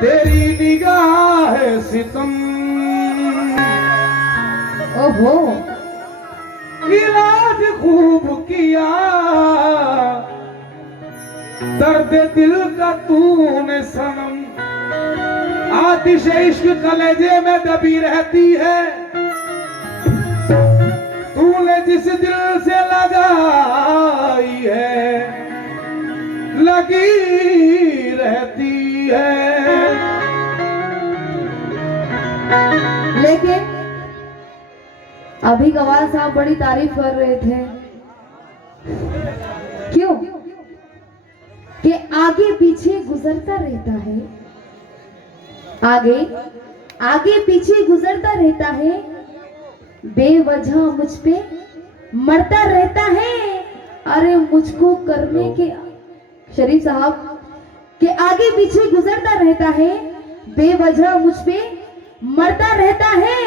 तेरी निगाह सितम, ओहो इलाज खूब किया दर्द दिल का तूने सनम। आतिश इश्क कलेजे में दबी रहती है, तूने जिस दिल से लगाई है लगी रहती है। लेकिन अभी गवाह साहब बड़ी तारीफ कर रहे थे, क्यों कि आगे पीछे गुजरता रहता है, आगे आगे पीछे गुजरता रहता है, बेवजह मुझ पे मरता रहता है। अरे मुझको करने के शरीफ साहब के आगे पीछे गुजरता रहता है, बेवजह मुझ पे मरता रहता है,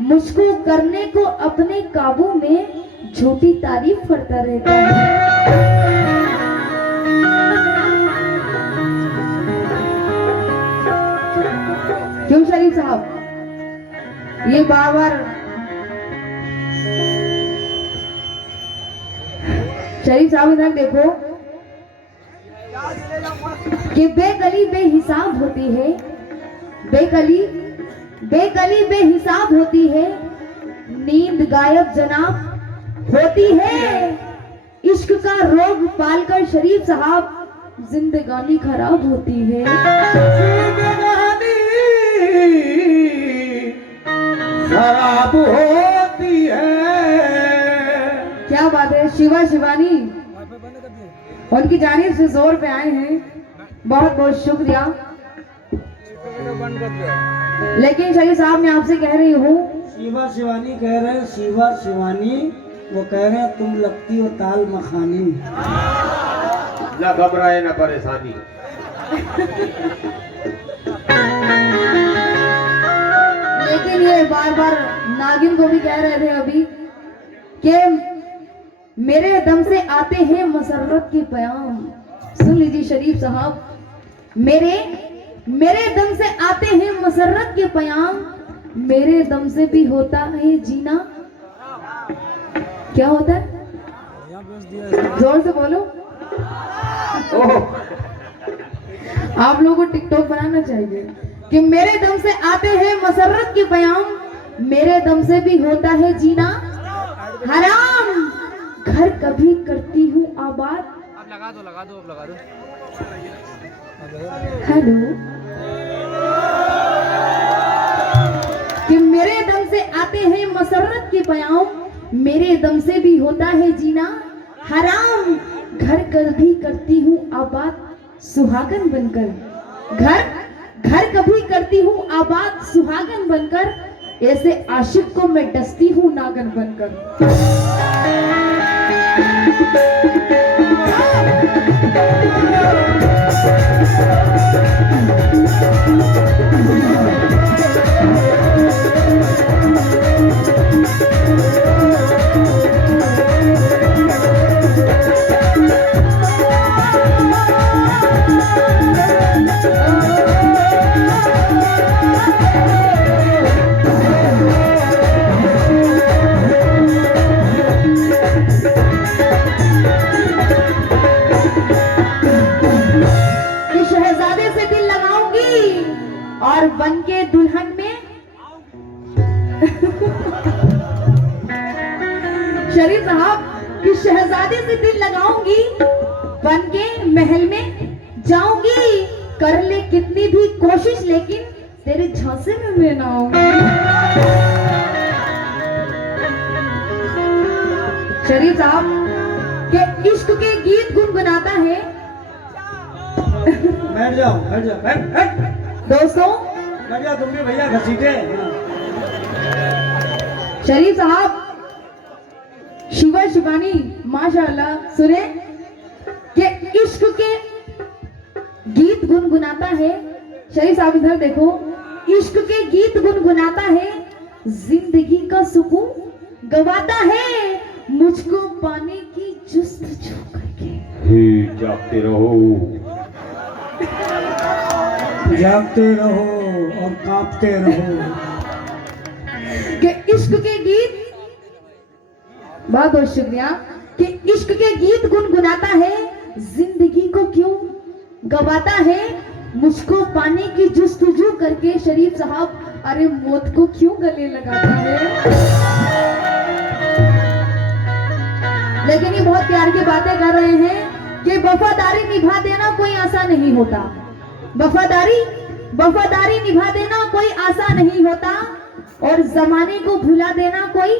मुझको करने को अपने काबू में झूठी तारीफ करता रहता है। क्यों शरीफ साहब ये बार बार शरीफ साहब इधर देखो कि बेकली बेहिसाब होती है, बेकली बेहिसाब होती है, नींद गायब जनाब होती है, इश्क का रोग पालकर शरीफ साहब जिंदगानी खराब होती है। जिंदगानी खराब होती है। क्या बात है, शिवा शिवानी उनकी जानिब से जोर पे आए हैं, बहुत बहुत शुक्रिया। लेकिन शरीफ साहब मैं आपसे कह रही हूँ, शिवा शिवानी कह रहे हैं, शिवा शिवानी वो कह रहे हैं तुम लगती हो ताल मखानी। ना घबराए ना परेशानी। लेकिन ये बार बार नागिन को भी कह रहे थे अभी कि मेरे दम से आते हैं मसर्रत के प्याम। सुन लीजिए शरीफ साहब, मेरे दम से आते हैं मसर्रत के प्याम, मेरे दम से भी होता है जीना। क्या होता है, जोर से बोलो। आप लोगों को टिकटॉक बनाना चाहिए कि मेरे दम से आते हैं मसर्रत के प्याम, मेरे दम से भी होता है जीना हराम, घर कभी करती हूँ आबाद। आप लगा दो अब लगा दो। हेलो, कि मेरे दम से आते हैं मसर्रत के प्याम, मेरे दम से भी होता है जीना हराम, घर कभी करती हूँ आबाद सुहागन बनकर, घर कभी करती हूँ आबाद सुहागन बनकर, ऐसे आशिक को मैं डसती हूँ नागन बनकर। और बन के दुल्हन में शरीफ साहब की शहजादे से दिल लगाऊंगी, बन के महल में जाऊंगी, कर ले कितनी भी कोशिश लेकिन तेरे झांसे में मैं ना आऊंगी। शरीफ साहब के इश्क के गीत गुनगुनाता है। बैठ जाओ बैठ दोस्तों बैठ जाओ, तुम भी भैया घसीटे। शरीफ साहब शिवा शिवानी माशाल्लाह सुने कि इश्क के गीत गुनगुनाता है। शरीफ साहब इधर देखो, इश्क के गीत गुनगुनाता है, जिंदगी का सुकून गवाता है, मुझको पाने की जुस्तजू करके। जागते रहो। जागते रहो और कांपते रहो। कि इश्क के गीत, बहुत बहुत शुक्रिया, कि इश्क के गीत गुनगुनाता है, जिंदगी को क्यों गवाता है, मुझको पाने की जुस्तजू करके शरीफ साहब अरे मौत को क्यों गले लगाता है। लेकिन ये बहुत प्यार की बातें कर रहे हैं कि वफादारी निभा देना कोई आसान नहीं होता, वफादारी निभा देना कोई आसान नहीं होता, और जमाने को भुला देना कोई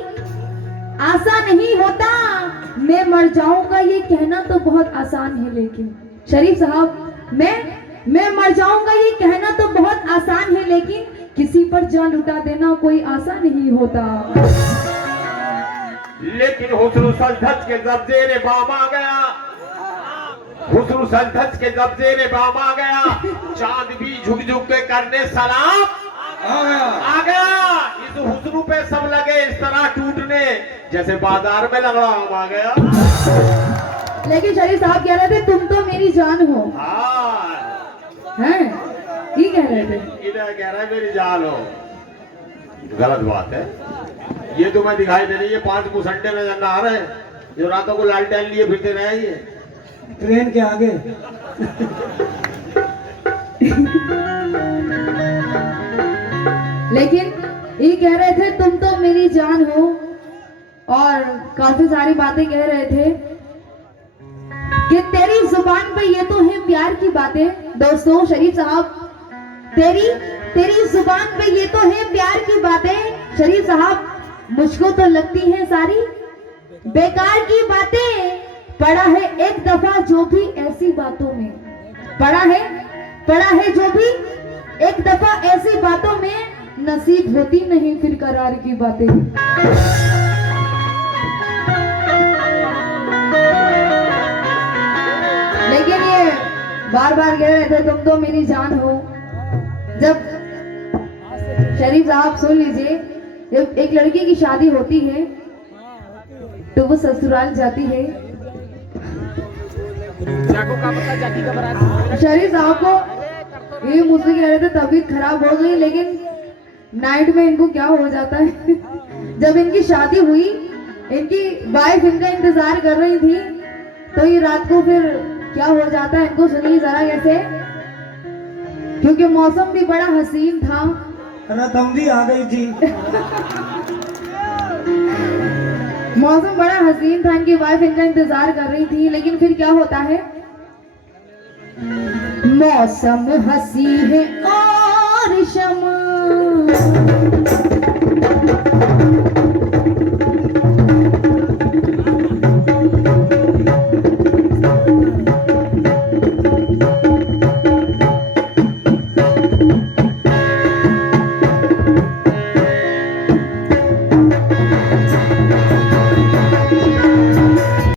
आसान नहीं होता। मैं मर जाऊंगा ये कहना तो बहुत आसान है, लेकिन शरीफ साहब मैं मर जाऊंगा ये कहना तो बहुत आसान है, लेकिन किसी पर जान लुटा देना कोई आसान नहीं होता। लेकिन हुस्न सल्तनत के कब्जे ने बाम आ गया, हुस्न सल्तनत के कब्जे ने बाम आ गया, चांद भी झुक झुक के करने सलाम आ गया। इस हुस्न पे सब लगे इस तरह टूटने जैसे बाजार में लगड़ा आम आ गया। लेकिन शरीफ साहब कह रहे थे तुम तो मेरी जान हो। हाँ हैं ये कह रहे थे, इधर कह रहा है मेरी जान हो, गलत बात है। ये तुम्हें दिखाई दे रही है 5 मुसंडे नजर आ रहे हैं जो रातों को लालटेन लिए फिरते रहे। ये ट्रेन के आगे लेकिन ये कह रहे थे तुम तो मेरी जान हो, और काफी सारी बातें कह रहे थे कि तेरी जुबान पे ये तो है प्यार की बातें। दोस्तों शरीफ साहब तेरी जुबान पे ये तो है प्यार की बातें, शरीफ साहब मुझको तो लगती है सारी बेकार की बातें। पड़ा है एक दफा जो भी ऐसी बातों में, पड़ा है जो भी एक दफा ऐसी बातों में, नसीब होती नहीं फिर करार की बातें। लेकिन ये बार बार कह रहे थे तुम तो मेरी जान हो। जब शरीफ साहब सुन लीजिए, जब एक लड़की की शादी होती है तो वो ससुराल जाती है, शरीफ साहब को ये मुझसे कह रहे थे तबीयत खराब हो गई, लेकिन नाइट में इनको क्या हो जाता है जब इनकी शादी हुई, इनकी वाइफ इनका इंतजार कर रही थी, तो ये रात को फिर क्या हो जाता है इनको सुनिए जरा कैसे। क्योंकि मौसम भी बड़ा हसीन था, रतमदी आ गई थी। मौसम बड़ा हसीन था, इनकी वाइफ इनका इंतजार कर रही थी, लेकिन फिर क्या होता है, मौसम हसी है और शमा